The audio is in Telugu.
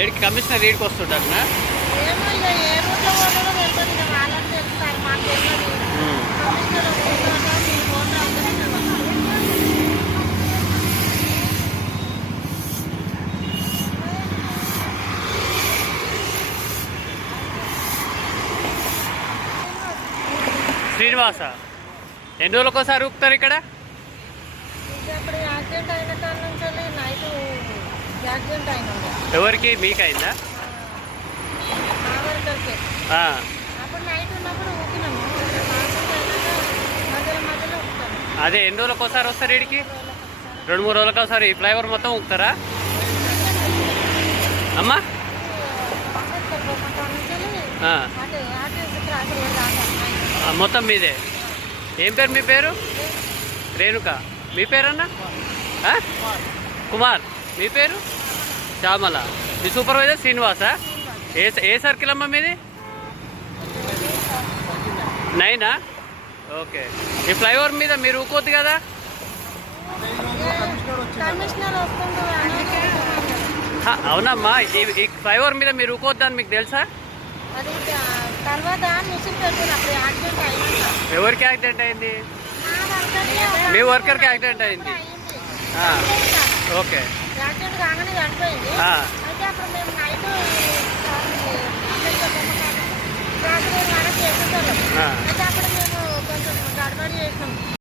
ఏడికి కమిషనర్ ఏడికి వస్తుంటారనా? ఏమో ఇక ఏ రూట్లో పోతారో తెలియదు, ఇక వాళ్ళని తెలుస్తారు, మాకు తెలియదు. కమిషనర్ వస్తుంటారో మీ ఫోన్ అవుతుంది. శ్రీనివాస ఎన్ని రోజులకోసారి ఊపుతారు ఇక్కడ? ఇంకా అప్పుడు యాక్సిడెంట్ అయిన కాడ నుంచి నైట్ యాక్సిడెంట్ అయినా ఎవరికి? మీకైందా? ఆవరికల్కే ఆ. అప్పుడు నైట్ ఉన్నప్పుడు ఊపినాము, యాక్సిడెంట్ అయినాక మధ్యలో మధ్యలో ఊపుతాము. అదే ఎన్ని రోజులకోసారి వస్తారు ఇడికి? 2-3 రోజులకోసారి ఈ ఫ్లైఓవర్ మొత్తం ఊపుతారా అమ్మా? ఆ. మొత్తం మీదే. ఏం పేరు మీ పేరు? రేణుక. మీ పేరన్నా? కుమార్. మీ పేరు? శ్యామల. మీ సూపర్వైజర్ శ్రీనివాసా? ఏ సర్కిల్ అమ్మా మీది? 9ఆ? ఓకే. ఈ ఫ్లైఓవర్ మీద మీరు ఊకోద్దు కదా? అవునమ్మా, ఈ ఫ్లైఓవర్ మీద మీరు ఊకోద్దని మీకు తెలుసా? ఎవరికి యాక్సిడెంట్ అయింది? మీ వర్కర్కి యాక్సిడెంట్ అయింది. ఓకే. యాక్సిడెంట్ కాగానే చనిపోయింది. అయితే అప్పుడు మేము నైట్ అయితే అప్పుడు మేము కొంచెం గడబడి చేసినాం.